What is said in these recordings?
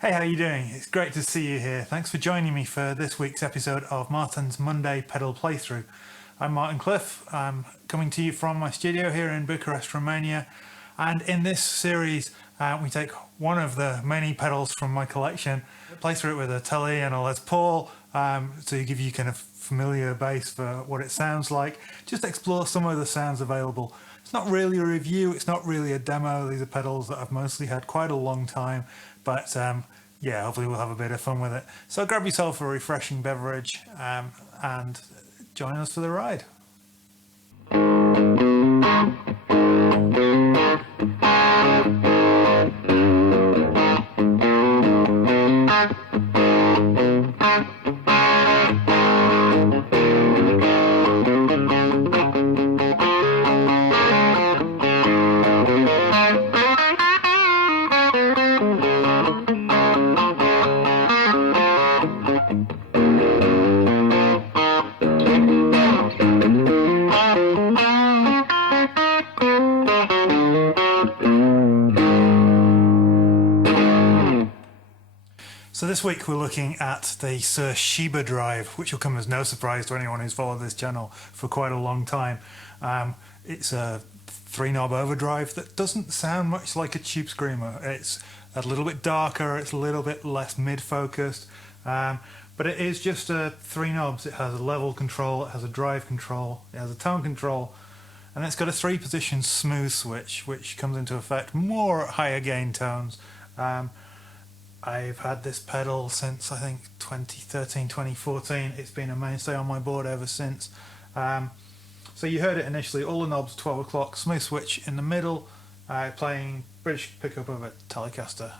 Hey, how you doing? It's great to see you here. Thanks for joining me for this week's episode of Martin's Monday Pedal Playthrough. I'm Martin Cliffe. I'm coming to you from my studio here in Bucharest, Romania. And in this series, we take one of the many pedals from my collection, play through it with a Tele and a Les Paul, to give you kind of familiar base for what it sounds like. Just explore some of the sounds available. It's not really a review, it's not really a demo. These are pedals that I've mostly had quite a long time, but yeah, hopefully we'll have a bit of fun with it. So grab yourself a refreshing beverage and join us for the ride. So this week we're looking at the Suhr Shiba Drive, which will come as no surprise to anyone who's followed this channel for quite a long time. It's a 3-knob overdrive that doesn't sound much like a Tube Screamer. It's a little bit darker, it's a little bit less mid-focused, but it is just 3 knobs. It has a level control, it has a drive control, it has a tone control, and it's got a 3-position smooth switch, which comes into effect more at higher gain tones. I've had this pedal since I think 2013, 2014. It's been a mainstay on my board ever since. So you heard it initially, all the knobs 12 o'clock, smooth switch in the middle, playing British pickup of a Telecaster.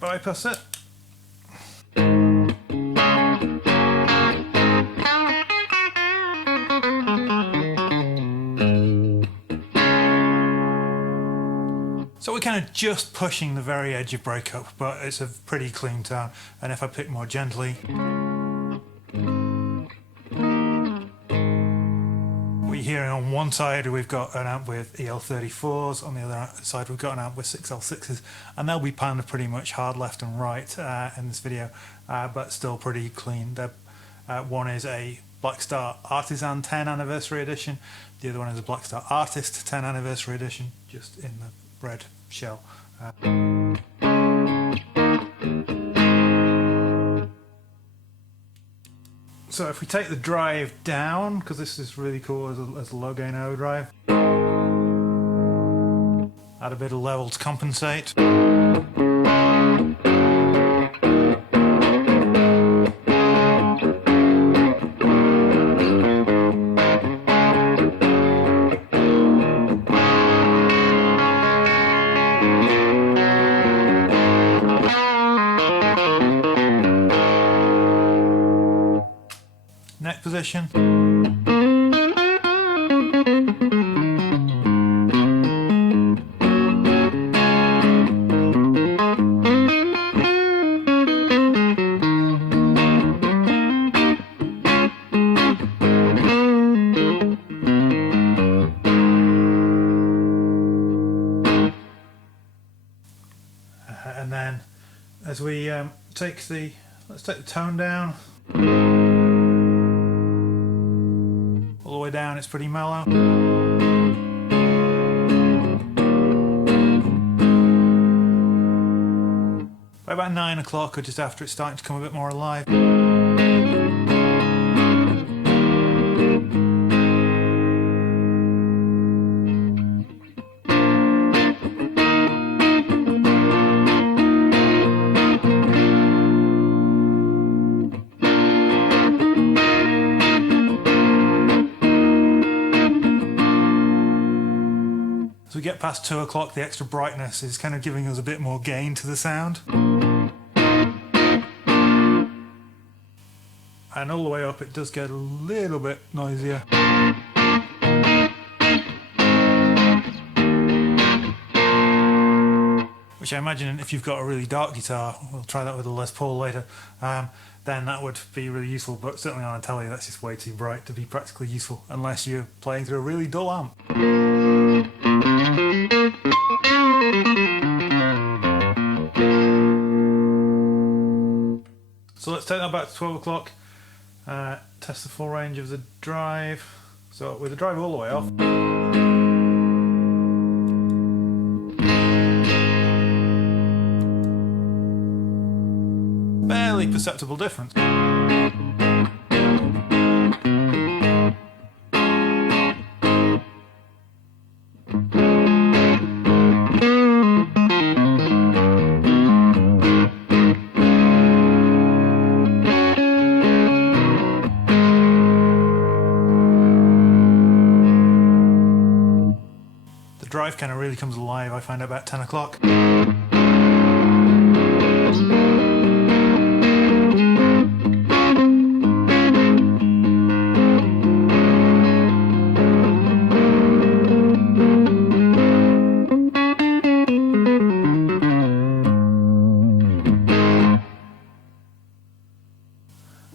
Bypass it. So we're kind of just pushing the very edge of breakup, but it's a pretty clean tone. And if I pick more gently, hearing on one side we've got an amp with EL34s, on the other side we've got an amp with 6L6s, and they'll be panned pretty much hard left and right in this video, but still pretty clean. One is a Blackstar Artisan 10 anniversary edition, the other one is a Blackstar Artist 10 anniversary edition, just in the red shell. So if we take the drive down, because this is really cool as a low gain overdrive, add a bit of level to compensate. Neck position. And then as we let's take the tone down. All the way down, it's pretty mellow. By about 9 o'clock or just after, it's starting to come a bit more alive. As we get past 2 o'clock, the extra brightness is kind of giving us a bit more gain to the sound. And all the way up, it does get a little bit noisier. which I imagine if you've got a really dark guitar, we'll try that with a Les Paul later, then that would be really useful, but certainly on a telly that's just way too bright to be practically useful unless you're playing through a really dull amp. So let's take that back to 12 o'clock, test the full range of the drive. So with the drive all the way off, barely perceptible difference. The drive kind of really comes alive, I find, about 10 o'clock.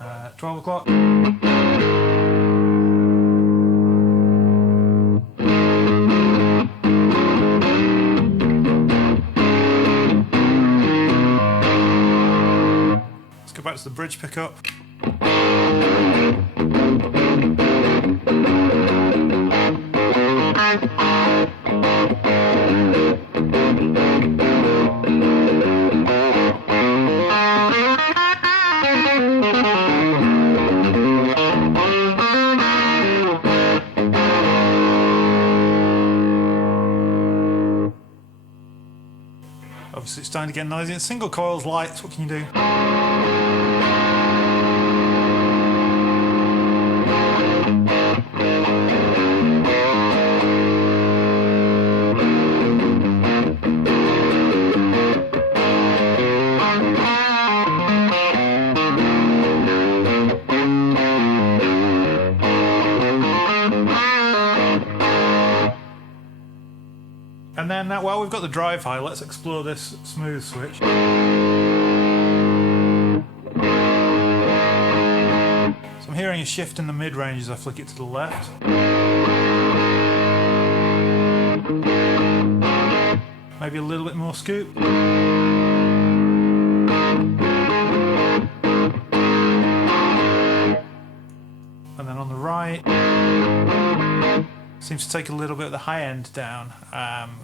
At 12 o'clock. Let's go back to the bridge pickup. Obviously it's starting to get noisy. It's single coils, lights, what can you do? And then while we've got the drive high, let's explore this smooth switch. So I'm hearing a shift in the mid-range as I flick it to the left. Maybe a little bit more scoop. And then on the right, seems to take a little bit of the high end down,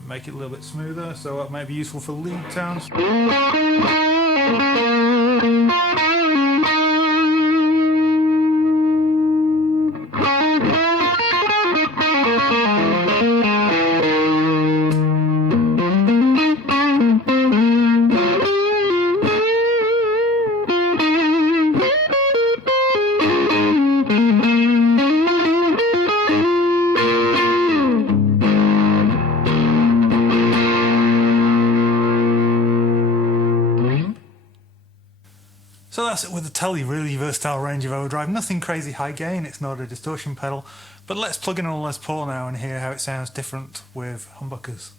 make it a little bit smoother, so that might be useful for lead tones. So that's it with the Telly, really versatile range of overdrive. Nothing crazy high gain, it's not a distortion pedal, but let's plug in a Les Paul now and hear how it sounds different with humbuckers.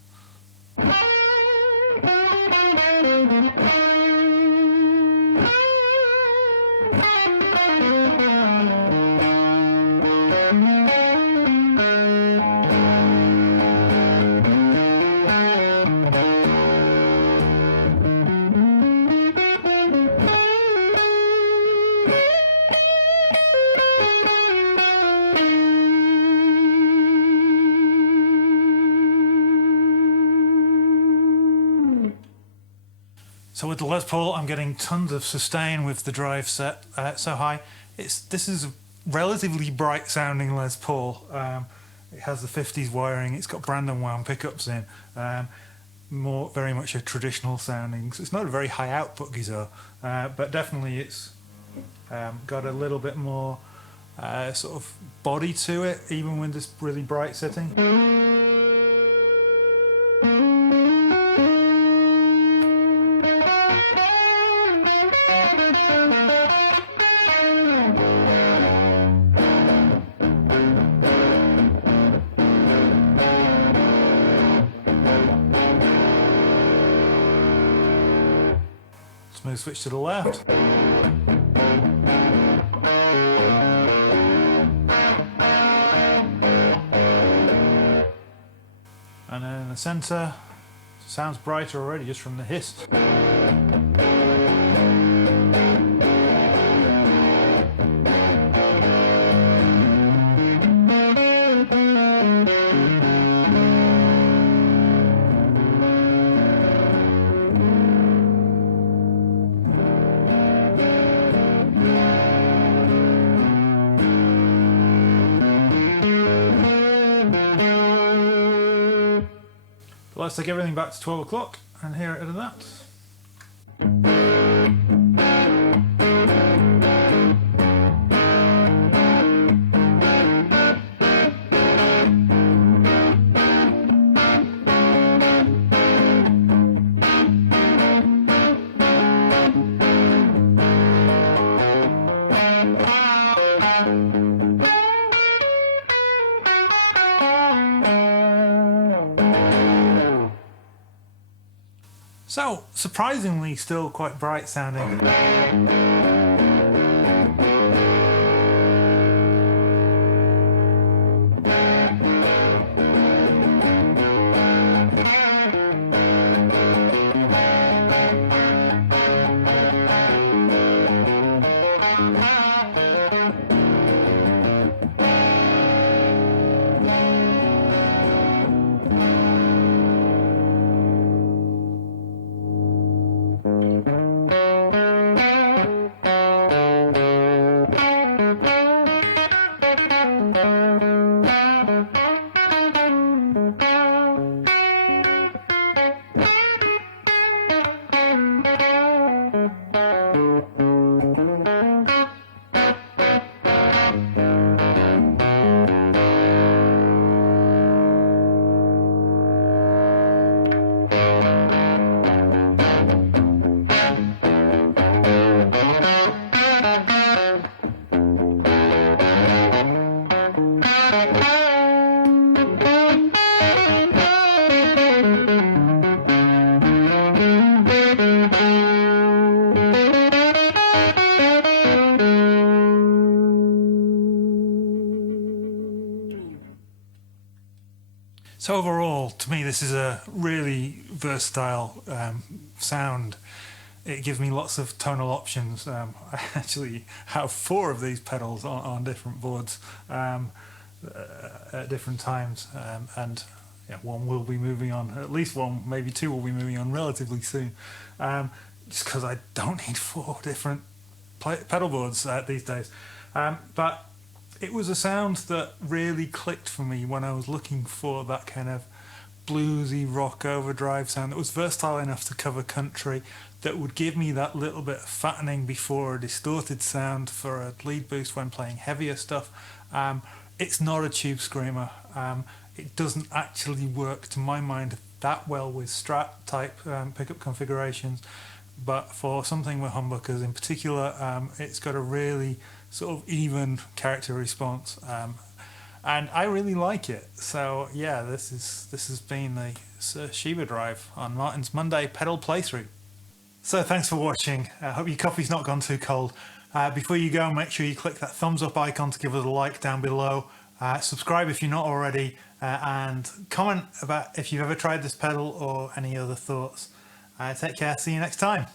So with the Les Paul, I'm getting tons of sustain with the drive set so high. This is a relatively bright sounding Les Paul. It has the 50s wiring, it's got Brandon wound pickups in, very much a traditional sounding. So it's not a very high output guitar, but definitely it's got a little bit more sort of body to it, even with this really bright setting. Smooth switch to the left. And then in the center, sounds brighter already just from the hiss. Let's take everything back to 12 o'clock and hear it at that. So, surprisingly still quite bright sounding. So overall, to me, this is a really versatile sound. It gives me lots of tonal options. I actually have 4 of these pedals on different boards at different times, and yeah, one will be moving on, at least one, maybe 2 will be moving on relatively soon, just because I don't need 4 different pedal boards these days. But it was a sound that really clicked for me when I was looking for that kind of bluesy rock overdrive sound that was versatile enough to cover country, that would give me that little bit of fattening before a distorted sound for a lead boost when playing heavier stuff. It's not a tube screamer. It doesn't actually work, to my mind, that well with Strat type pickup configurations, but for something with humbuckers in particular, it's got a really sort of even character response, and I really like it. So yeah, this has been the Suhr Shiba Drive on Martin's Monday pedal playthrough. So thanks for watching. I hope your coffee's not gone too cold. Before you go, make sure you click that thumbs up icon to give us a like down below. Subscribe if you're not already, and comment about if you've ever tried this pedal or any other thoughts. Take care, see you next time.